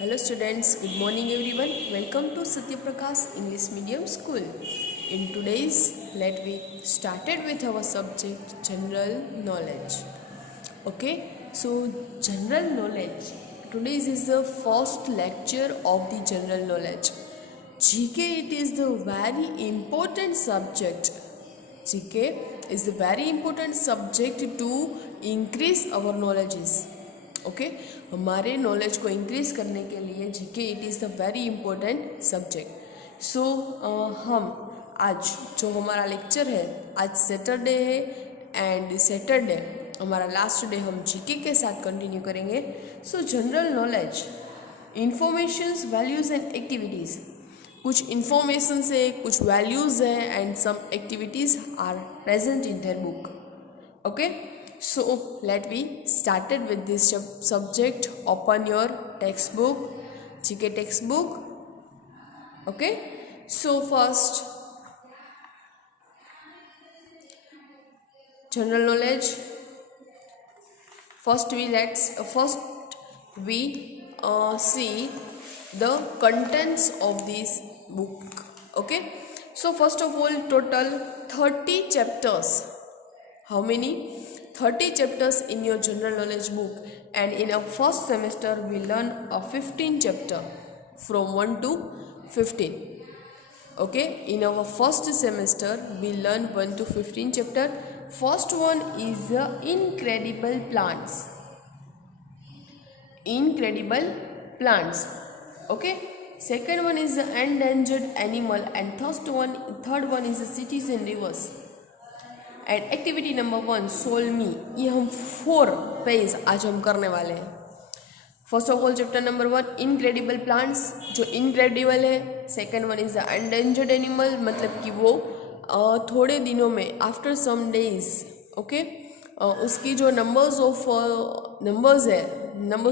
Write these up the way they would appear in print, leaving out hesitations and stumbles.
Hello students, good morning everyone. Welcome to Satya Prakash English Medium School. In today's, let we started with our subject general knowledge. Okay, so general knowledge. Today's is the first lecture of the general knowledge. GK it is the very important subject. GK is the very important subject to increase our knowledges. Okay हमारे knowledge को increase करने के लिए GK it is the very important subject. So हम आज जो हमारा lecture है, आज सैटरडे है एंड सैटरडे हमारा लास्ट डे, हम जीके के साथ कंटिन्यू करेंगे। So general knowledge, informations, values and activities. कुछ इंफॉर्मेशंस है, कुछ वैल्यूज़ है and some activities are present in their book. Okay, so let we started with this subject. Open your textbook, GK textbook. Okay, so first general knowledge. First we see the contents of this book. Okay, so first of all, total 30 chapters. How many? 30 chapters in your general knowledge book, and in our first semester we learn a 15 chapter from 1 to 15. Okay, in our first semester we learn 1 to 15 chapter. First one is the incredible plants. Incredible plants. Okay, second one is the endangered animal, and third one is the cities and rivers. And activity number 1 solve me, ये हम 4 page आज हम करने वाले हैं। First of all chapter number 1 incredible plants, जो incredible है। Second one is the endangered animal, मतलब कि वो थोड़े दिनों में आफ्टर सम डेज, ओके, उसकी जो नंबर्स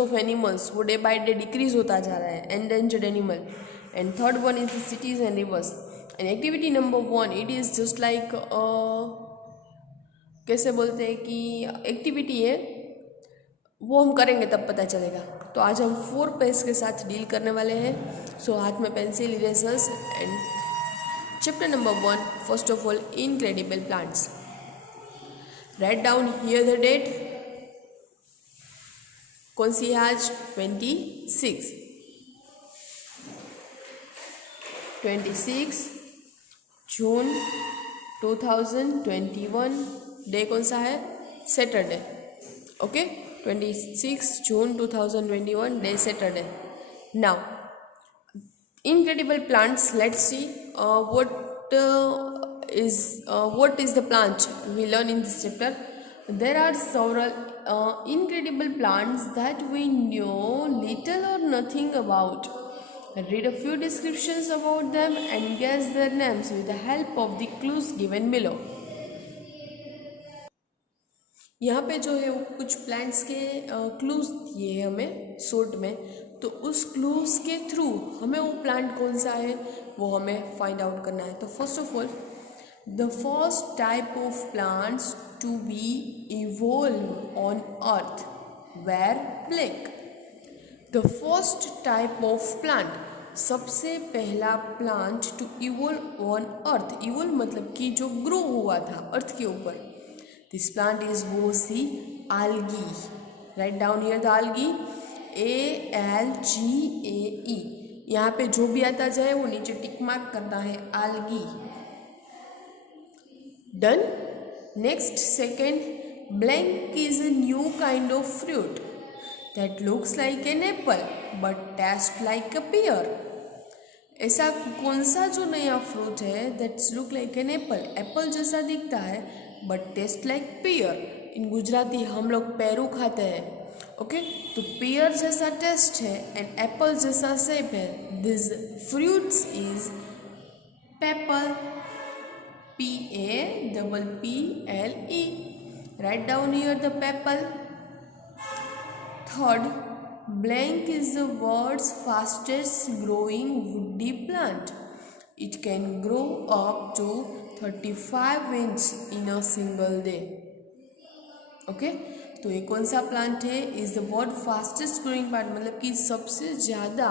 ऑफ एनिमल्स वो डे बाय डे डिक्रीज होता जा रहा है, endangered animal. And third one is the cities and reverse. And activity number 1 it is just like कैसे बोलते हैं कि एक्टिविटी है, वो हम करेंगे तब पता चलेगा। तो आज हम 4 पेज के साथ डील करने वाले हैं। सो हाथ में pencil, erasers and chapter number 1 first of all incredible plants. Write down here the date. कौन सी है आज? 26 जून 2021। डे कौन सा है? Saturday. Okay, 26 June 2021 day Saturday. Now incredible plants, let's see what is the plant we learn in this chapter. There are several incredible plants that we know little or nothing about. Read a few descriptions about them and guess their names with the help of the clues given below. यहाँ पे जो है वो कुछ plants के clues दिए हैं हमें शॉर्ट में, तो उस क्लूज के थ्रू हमें वो प्लांट कौन सा है वो हमें फाइंड आउट करना है। तो first of all, the first type of plants to be evolve on earth were black. The first type of plant, सबसे पहला plant to evolve on earth, evolve मतलब कि जो ग्रो हुआ था अर्थ के ऊपर। This plant was the algae. Write down here the algae, ALGAE. यहाँ पे जो भी आता जाए वो नीचे टिक मार्क करना है, algae. Done. Next, second, blank is a new kind of fruit that looks like an apple but tastes like a pear. ऐसा कौन सा जो नया फ्रूट है that's look like an apple, Apple जैसा दिखता है बट टेस्ट लाइक पेयर। इन गुजराती हम लोग पेरू खाते हैं, ओके, तो पेयर जैसा टेस्ट है एंड एप्पल जैसा शेप है। This fruits is PayPal, PAPPLE। Right down here the PayPal. Third, blank is the world's fastest growing woody plant. It can grow up to 35 inches in a single day. Okay, तो ये कौन सा plant है? Is the world fastest growing plant, मतलब कि सबसे ज़्यादा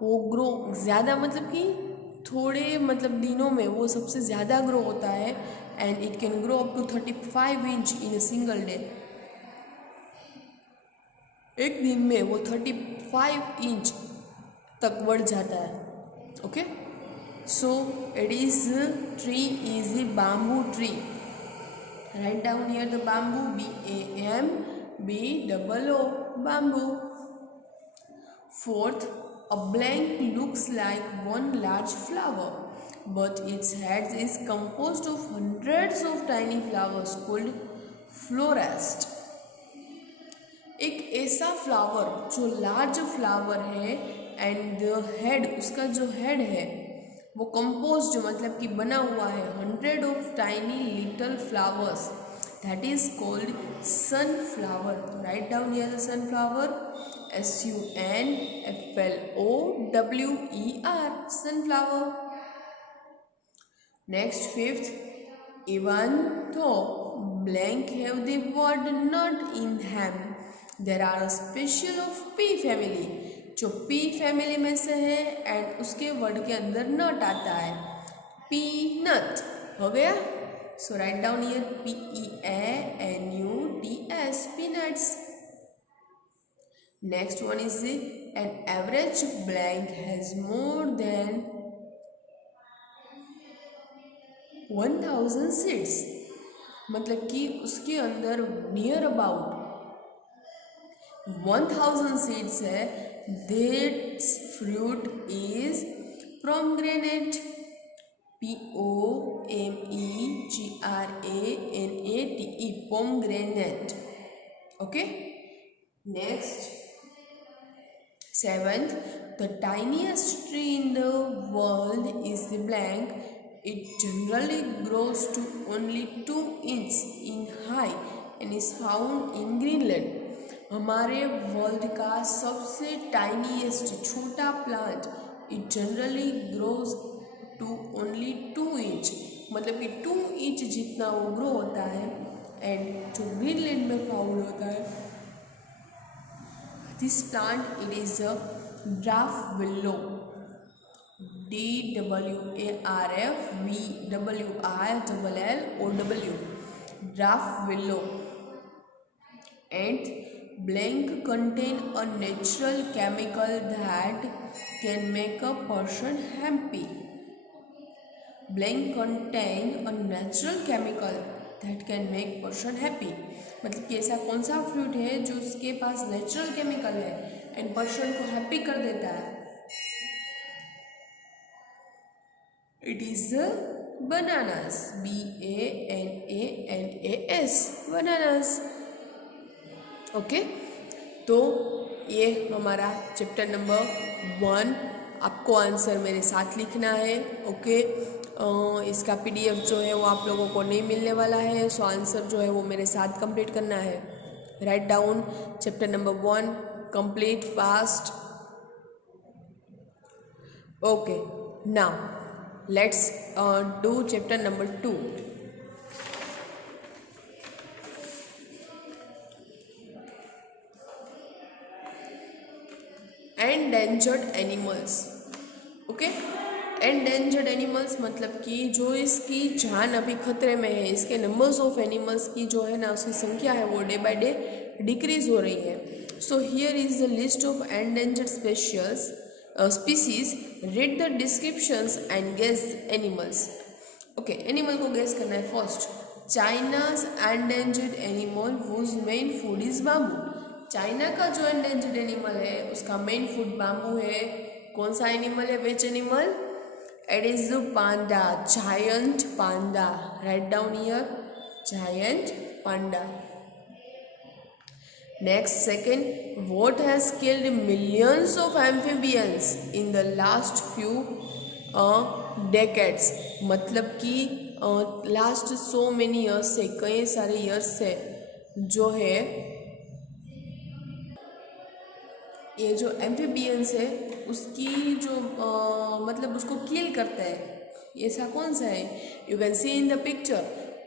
वो ग्रो, ज़्यादा मतलब कि थोड़े मतलब दिनों में वो सबसे ज़्यादा ग्रो होता है। And it can grow up to 35 inch in a single day. एक दिन में वो 35 इंच तक बढ़ जाता है। Okay, so it is tree is a bamboo tree. Right down here the bamboo, BAMBOO, bamboo. Fourth, a blank looks like one large flower, but its head is composed of hundreds of tiny flowers called florets. एक ऐसा flower जो large flower है and head, उसका जो head है वो composed मतलब कि बना हुआ है 100 of tiny little flowers, that is called sunflower. Right down here the sunflower, SUNFLOWER, sunflower. Next, fifth, even though blank have the word not in them, there are a special of P family, जो P family में से है and उसके word के अंदर नट आता है, peanut. हो गया? So write down here PEANUTS, peanuts. Next one is an average blank has more than 1000 seeds, मतलब कि उसके अंदर नियर अबाउट 1000 seeds है। This fruit is pomegranate, POMEGRANATE, pomegranate. Okay, next, seventh, the tiniest tree in the world is the blank. It generally grows to only 2 inches in height and is found in Greenland. हमारे world का सबसे tiniest छोटा plant, it generally grows to only 2 inch, मतलब कि 2 inch जितना वो grow होता है एंड जो ग्रीनलैंड में फाउंड होता है। This plant it is a draft willow, DWARFWILLOW, draft willow. And blank contain a natural chemical that can make a person happy. Blank contain a natural chemical that can make person happy, मतलब कि ऐसा कौन सा fruit है जो उसके पास natural chemical है and person को हैप्पी कर देता है? It is bananas, BANANAS, bananas. Okay, तो ये हमारा चैप्टर नंबर 1, आपको आंसर मेरे साथ लिखना है। ओके, इसका PDF जो है वो आप लोगों को नहीं मिलने वाला है, सो आंसर जो है वो मेरे साथ कंप्लीट करना है। Write down chapter number 1, complete fast. Okay, now let's do chapter number 2। Endangered animals. Okay, endangered animals मतलब कि जो इसकी जान अभी खतरे में है, इसके नंबर्स ऑफ एनिमल्स की जो है ना उसकी संख्या है वो डे बाय डे डिक्रीज हो रही है। So here is the list of endangered species, read the descriptions and guess animals. Okay, animal को गेस करना है। First, China's endangered animal whose main food is bamboo. China का जो endangered animal है उसका मेन फूड बाम्बू है। कौन सा एनिमल है? Which animal? It is Panda, giant Panda. Right down here, giant Panda. Next, second, what has killed millions of amphibians in the last few decades, मतलब कि last so many years से, कई सारे years से जो है ये जो एम्फीबियंस है उसकी जो मतलब उसको किल करता है। ऐसा कौन सा है? You can see in the picture.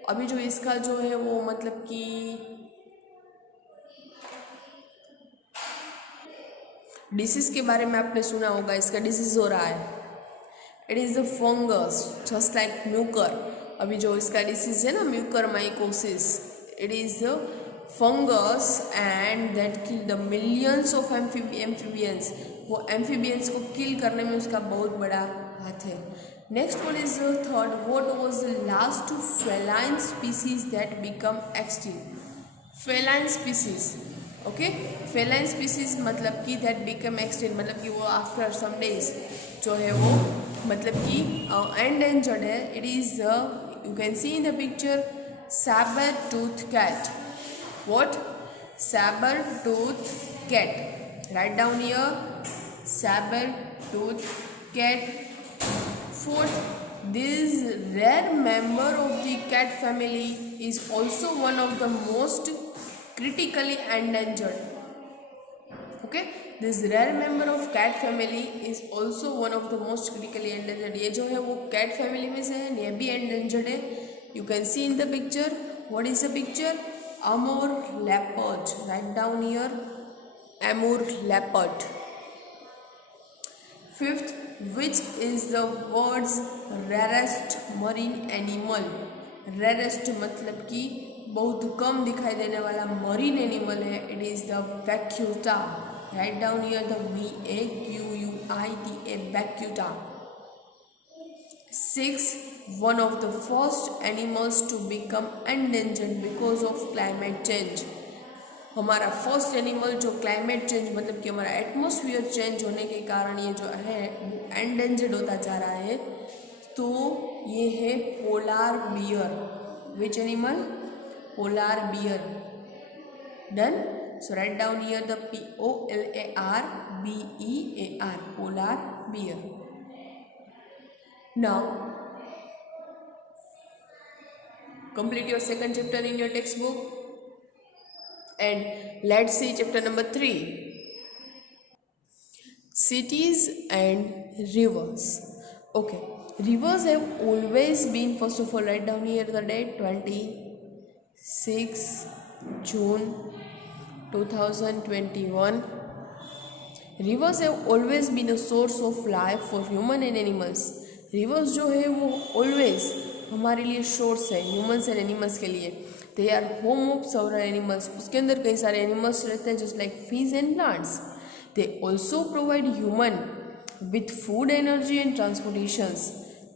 अभी जो इसका जो है वो मतलब कि डिसीज के बारे में आपने सुना होगा, इसका डिसीज हो रहा है, it is the fungus just like Mucor. अभी जो इसका डिसीज है ना Mucor mycosis, it is the fungus and that kill the millions of amphibians. वो एम्फीबियंस को किल करने में उसका बहुत बड़ा हाथ है। Next one is the third, what was the last feline species that become extinct. Feline species, okay, feline species मतलब कि दैट बिकम एक्सटिंक्ट, मतलब कि वो आफ्टर सम डेज जो है वो मतलब कि एंडेंजर्ड है। It is you can see in the picture sabre tooth cat. What? Sabre tooth cat. Write down here sabre tooth cat. Fourth, this rare member of the cat family is also one of the most critically endangered. Okay, this rare member of cat family is also one of the most critically endangered. ये जो है वो cat family में से है, ये भी endangered है. You can see in the picture. What is the picture? Amur leopard. Write down here. Amur leopard. Fifth, which is the world's rarest marine animal? Rarest मतलब कि बहुत कम दिखाई देने वाला मरीन एनिमल है, it is the vaquita. Write down here the VAQUITA, vaquita. 6, one of the first animals to become endangered because of climate change. हमारा first animal जो climate change मतलब कि हमारा एटमॉस्फेयर चेंज होने के कारण ये जो है एंडेंजर्ड होता जा रहा है, तो ये है polar bear. Which animal? Polar bear. Done. So write down here the POLAR BEAR, polar bear. Now complete your second chapter in your textbook. And let's see chapter number 3. Cities and rivers. Okay, rivers have always been, first of all write down here the date, 26 June 2021. Rivers have always been a source of life for human and animals. Rivers जो है वो always हमारे लिए source है humans and animals के लिए। They are home of several animals, उसके अंदर कई सारे एनिमल्स रहते हैं just like fish and plants. They also provide human with food, energy and transportations.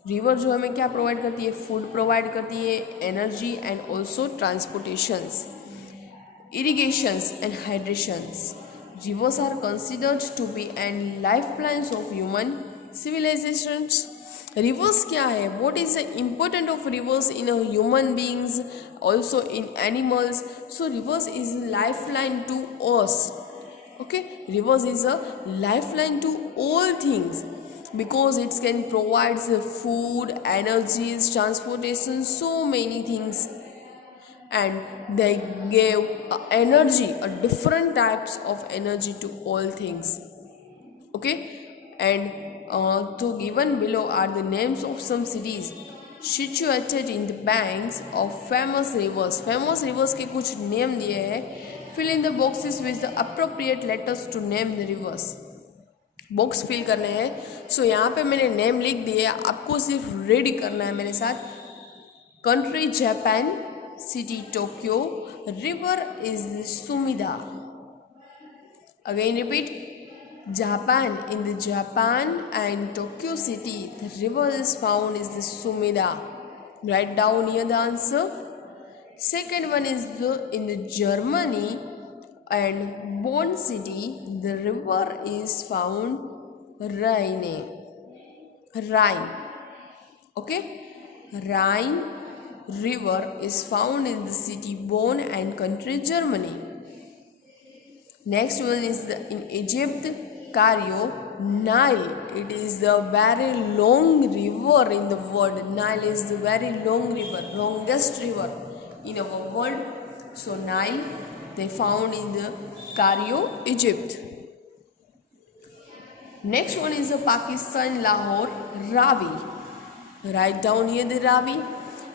River जो हमें क्या प्रोवाइड करती है? फूड प्रोवाइड करती है, energy and also transportations, irrigations and hydrations. Rivers are considered to be and lifelines of human civilizations. Rivers क्या है? What is the importance of rivers in a human beings, also in animals? So rivers is lifeline to us. Okay, rivers is a lifeline to all things because it can provide the food, energies, transportation, so many things. And they gave energy, different types of energy to all things. Okay, and so given below are the names of some cities situated in the banks of famous rivers. Famous rivers के कुछ name दिए हैं. Fill in the boxes with the appropriate letters to name the rivers. Box fill करने हैं. सो यहाँ पे मैंने name लिख दिए, आपको सिर्फ रीड करना है मेरे साथ. Country Japan, city Tokyo, river is the Sumida. Again repeat, Japan, in the Japan and Tokyo city the river is found is the Sumida. Write down here the answer. Second one is in the Germany and Bonn city the river is found Rhine. Okay, Rhine river is found in the city Bonn and country Germany. Next one is in Egypt, Cairo, Nile. It is the very long river in the world. Nile is the very long river, longest river in our world. So Nile they found in the Cairo, Egypt. Next one is the Pakistan, Lahore, Ravi. Write down here the Ravi.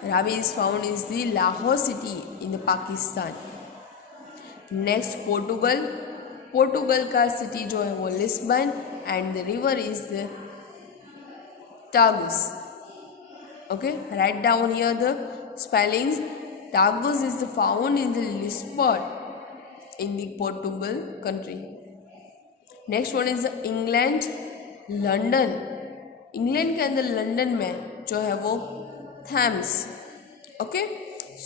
Ravi is found in the Lahore city in the Pakistan. Next, Portugal, Portugal का city जो है वो Lisbon and the river is the Tagus. Okay, write down here the spellings. Tagus is found in the Lisbon in the Portugal country. Next one is England, London. England के अंदर London में जो है वो Thames. Okay,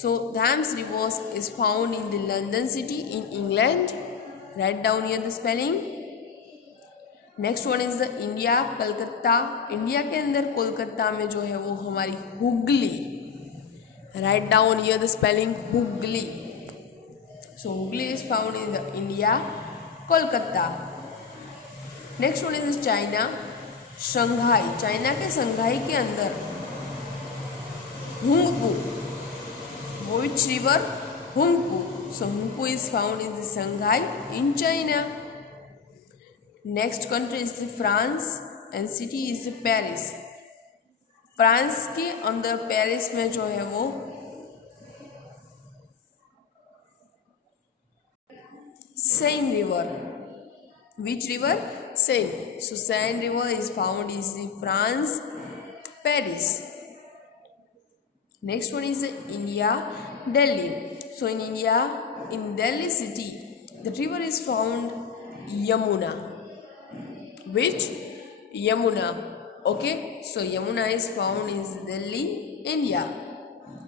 so Thames river is found in the London city in England. Write down here the spelling. Next one is the India, Calcutta. India के अंदर कोलकाता में जो है वो हमारी Hooghly. Write down here the spelling Hooghly. So Hooghly is found in the India, Kolkata. Next one is China, Shanghai. China के Shanghai के अंदर हुंगपू. Which river? Huangpu. So Huangpu is found in the Shanghai in China. Next country is France and city is Paris. France के अंदर Paris में जो है वो Seine river. Which river? Seine. So Seine river is found in France, Paris. Next one is India, Delhi. So in India, in Delhi city the river is found Yamuna. Which? Yamuna. Okay, so Yamuna is found in Delhi, India.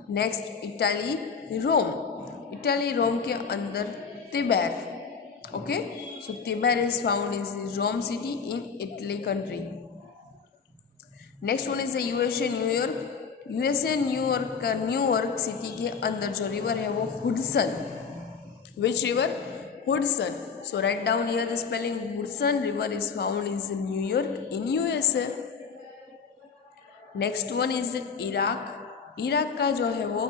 Next, Italy, Rome. Italy, Rome के अंदर Tiber. Okay, so Tiber is found in Rome city in Italy country. Next one is the USA, New York. USA, New York city के अंदर जो river है वो Hudson. Which river? Hudson. So write down here the spelling. Hudson river is found in New York in USA. Next one is Iraq. Iraq का जो है वो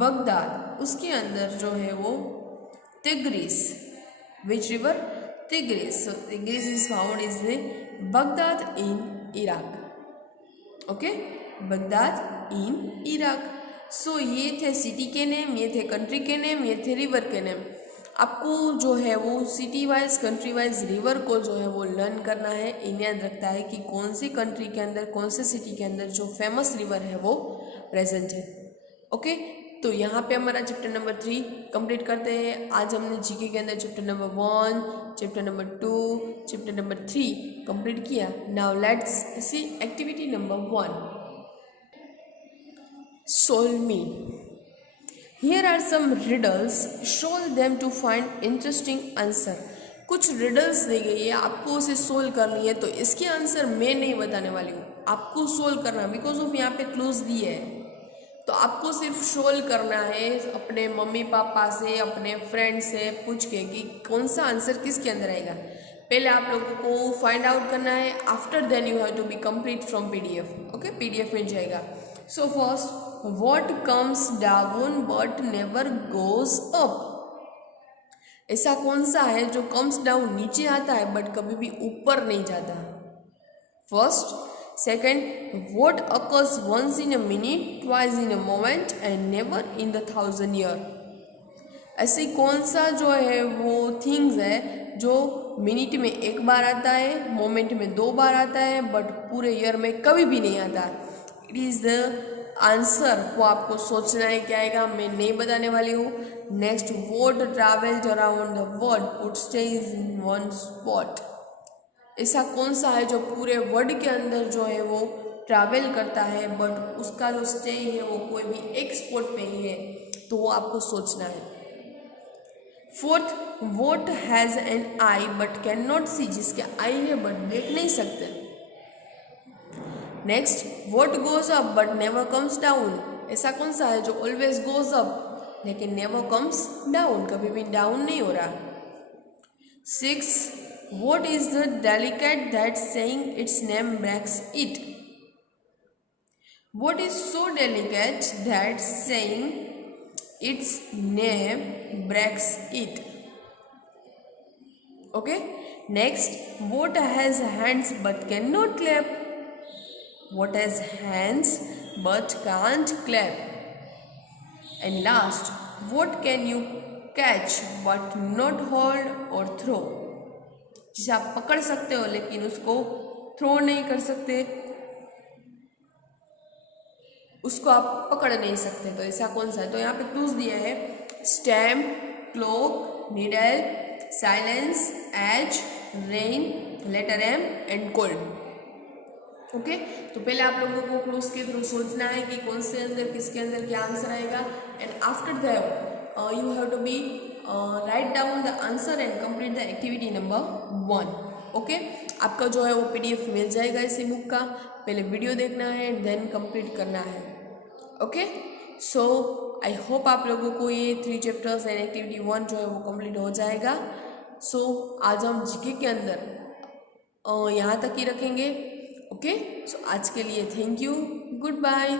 Baghdad, उसके अंदर जो है वो तिग्रिस. Which river? Tigris. So Tigris is found in Baghdad in Iraq. Okay, Baghdad in Iraq. So ये थे सिटी के नेम, ये थे कंट्री के नेम, ये थे रिवर के नेम. आपको जो है वो city wise, country wise river को जो है वो लर्न करना है. इन्हें याद रखता है कि कौन सी कंट्री के अंदर, कौन से सिटी के अंदर जो फेमस रिवर है वो प्रेजेंट है. ओके, तो यहाँ पे हमारा चैप्टर नंबर 3 कंप्लीट करते हैं. आज हमने जीके के अंदर chapter number 1, chapter number 2, chapter number 3 complete किया. Now let's see activity number 1. Solve me. Here are some riddles. Solve them to find interesting answer. कुछ riddles दी गई है, आपको उसे सोल्व करनी है. तो इसके आंसर मैं नहीं बताने वाली हूँ, आपको सोल्व करना. बिकॉज ऑफ यहाँ पे क्लूज दिए है, तो आपको सिर्फ सोल्व करना है अपने मम्मी पापा से, अपने फ्रेंड से पूछ के कि कौन सा आंसर किसके अंदर आएगा. पहले आप लोगों को फाइंड आउट करना है. After then you have to be complete from PDF. Okay, PDF मिल जाएगा. So first, what comes down but never goes up. ऐसा कौन सा है जो comes down नीचे आता है बट कभी भी ऊपर नहीं जाता. First. Second, what occurs once in a minute, twice in a moment and never in the 1000 year. ऐसी कौन सा जो है वो थिंग्स है जो मिनट में एक बार आता है, मोमेंट में 2 बार आता है, बट पूरे ईयर में कभी भी नहीं आता. इट इज़ द आंसर को आपको सोचना है क्या आएगा, मैं नहीं बताने वाली हूँ. Next, what travels around the world but stage in one spot. ऐसा कौन सा है जो पूरे वर्ल्ड के अंदर जो है वो ट्रैवल करता है बट उसका जो स्टे है वो कोई भी एक स्पॉट पे ही है, तो वो आपको सोचना है. Fourth, what has an eye but can not see. जिसके आई है बट देख नहीं सकते. Next, what goes up but never comes down. ऐसा कौन सा है जो ऑलवेज गोज अप लेकिन नेवर कम्स डाउन, कभी भी डाउन नहीं हो रहा. 6, what is the delicate that saying its name breaks it. What is so delicate that saying its name breaks it. Okay. Next, what has hands but can not clap. What has hands but can't clap. And last, what catch but not hold और throw, जिसे आप पकड़ सकते हो लेकिन उसको throw नहीं कर सकते, उसको आप पकड़ नहीं सकते। तो ऐसा कौन सा है? तो यहाँ पे क्लूज दिया है stem, cloak, needle, silence, age, rain, letter M and cold. Okay, तो पहले आप लोगों को क्लूज के थ्रू सोचना है कि कौन से अंदर किसके अंदर क्या आंसर आएगा, and after that you have to be write down the answer and complete the activity number 1। Okay, आपका जो है वो PDF मिल जाएगा इसी बुक का, पहले वीडियो देखना है एंड देन कंप्लीट करना है। ओके, सो आई होप आप लोगों को ये 3 चैप्टर्स एंड एक्टिविटी 1 जो है वो कंप्लीट हो जाएगा। सो आज हम जीके के अंदर यहाँ तक ही रखेंगे। ओके, सो आज के लिए थैंक यू, गुड बाय।